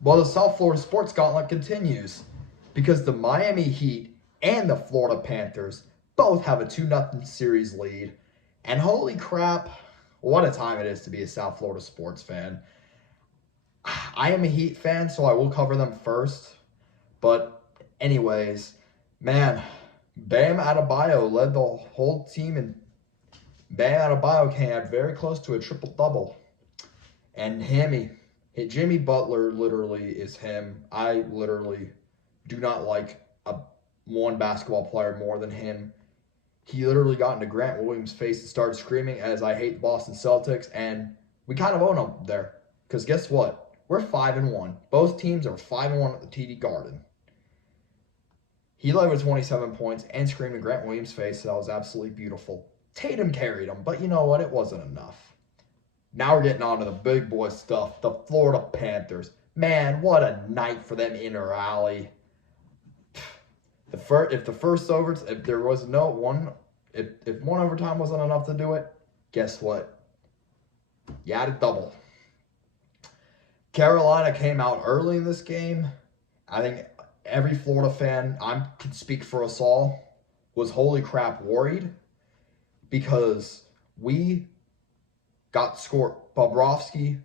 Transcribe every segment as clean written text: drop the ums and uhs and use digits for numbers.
Well, the South Florida sports gauntlet continues because the Miami Heat and the Florida Panthers both have a 2-0 series lead. And holy crap, what a time it is to be a South Florida sports fan. I am a Heat fan, so I will cover them first. But, anyways, man, Bam Adebayo led the whole team, and Bam Adebayo came very close to a triple double. And Jimmy Butler literally is him. I literally do not like one basketball player more than him. He literally got into Grant Williams' face and started screaming as I hate the Boston Celtics, and we kind of own him there. Because guess what? We're 5-1. Both teams are 5-1 at the TD Garden. He led with 27 points and screamed in Grant Williams' face. So that was absolutely beautiful. Tatum carried him, but you know what? It wasn't enough. Now we're getting on to the big boy stuff. The Florida Panthers. Man, what a night for them inner alley. If one overtime wasn't enough to do it, guess what? You had a double. Carolina came out early in this game. I think every Florida fan, I can speak for us all, was holy crap worried because we got scored. Bobrovsky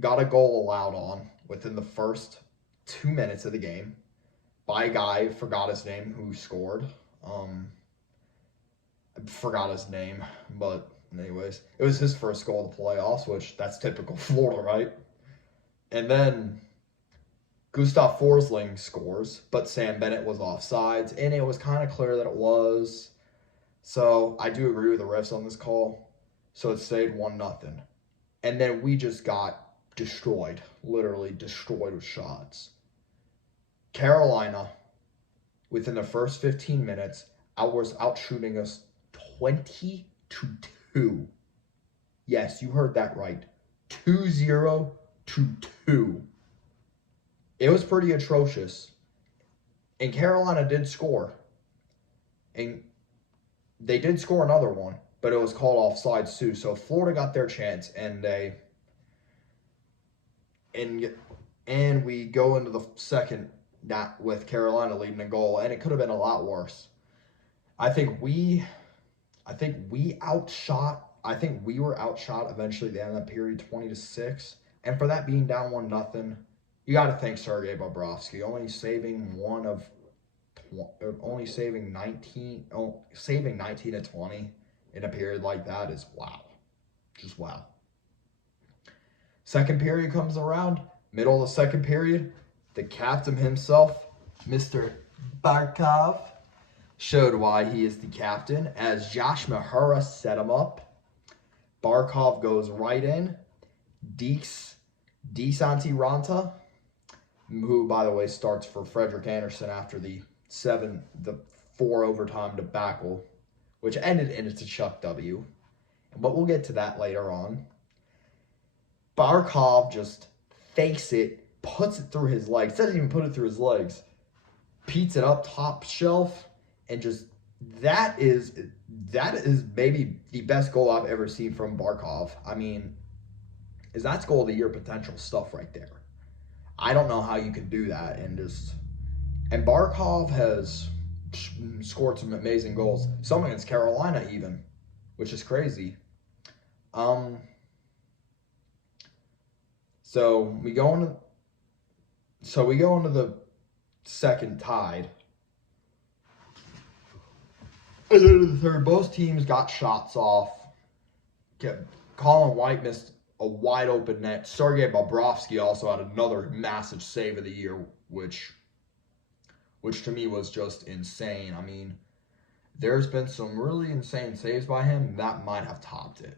got a goal allowed on within the first 2 minutes of the game by a guy, forgot his name, who scored. I forgot his name, but anyways, it was his first goal of the playoffs, which that's typical Florida, right? And then Gustav Forsling scores, but Sam Bennett was offsides, and it was kind of clear that it was. So I do agree with the refs on this call. So it stayed 1-0. And then we just got destroyed, literally destroyed with shots. Carolina, within the first 15 minutes, was out shooting us 20-2. Yes, you heard that right. 2-0 to 2. It was pretty atrocious. And Carolina did score. And they did score another one, but it was called offsides too. So Florida got their chance, and we go into the second with Carolina leading a goal, and it could have been a lot worse. I think we were outshot eventually at the end of that period 20-6. And for that being down 1-0, you got to thank Sergei Bobrovsky, saving 19 to 20 in a period like that is wow. Just wow. Second period comes around, middle of the second period, the captain himself, Mr. Barkov, showed why he is the captain as Josh Mahura set him up. Barkov goes right in. DeSanti Ranta, who, by the way, starts for Frederick Anderson after the 4 overtime debacle, which ended in a Chuck W. But we'll get to that later on. Barkov just fakes it, puts it through his legs. Doesn't even put it through his legs. Peats it up top shelf, and just that is maybe the best goal I've ever seen from Barkov. I mean, that's goal of the year potential stuff right there. I don't know how you can do that and Barkov has scored some amazing goals. Some against Carolina even, which is crazy. So we go into the second tied. And then in the third, both teams got shots off. Colin White missed a wide open net. Sergei Bobrovsky also had another massive save of the year, which to me was just insane. I mean, there's been some really insane saves by him that might have topped it.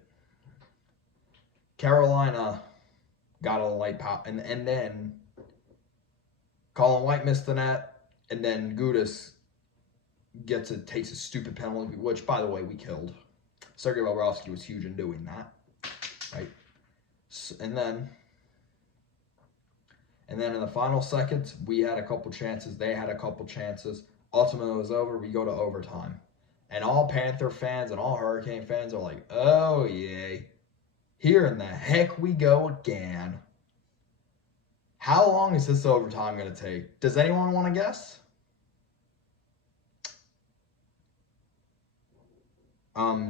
Carolina got a light power, and then Colin White missed the net, and then Gudis takes a stupid penalty, which, by the way, we killed. Sergei Bobrovsky was huge in doing that, right? And then in the final seconds, we had a couple chances. They had a couple chances. Ultimately, it was over. We go to overtime. And all Panther fans and all Hurricane fans are like, oh, yay. Here in the heck we go again. How long is this overtime going to take? Does anyone want to guess?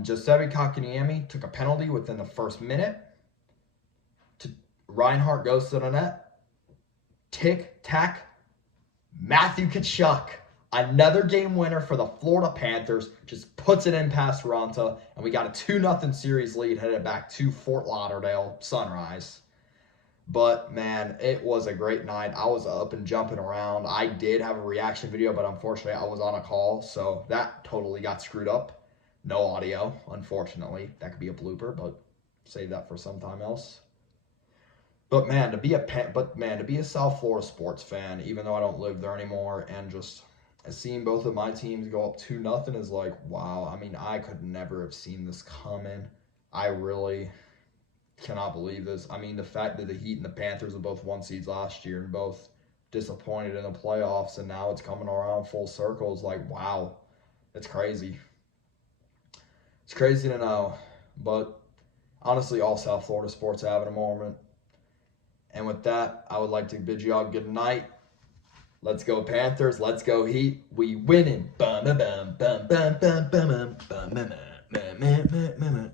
Giuseppe Kakaniemi took a penalty within the first minute. Reinhardt goes to the net. Tick, tack. Matthew Tkachuk, another game winner for the Florida Panthers, just puts it in past Ronta, and we got a 2-0 series lead headed back to Fort Lauderdale Sunrise. But, man, it was a great night. I was up and jumping around. I did have a reaction video, but unfortunately I was on a call, so that totally got screwed up. No audio, unfortunately. That could be a blooper, but save that for sometime else. But man, to be a South Florida sports fan, even though I don't live there anymore, and just seeing both of my teams go up 2-0 is like, wow. I mean, I could never have seen this coming. I really cannot believe this. I mean, the fact that the Heat and the Panthers were both 1 seeds last year and both disappointed in the playoffs, and now it's coming around full circle is like, wow. It's crazy. It's crazy to know. But honestly, all South Florida sports have at a moment. And with that, I would like to bid you all good night. Let's go Panthers. Let's go Heat. We winning. Bum bum bum bum bum bum bum bum bum bum bum bum bum.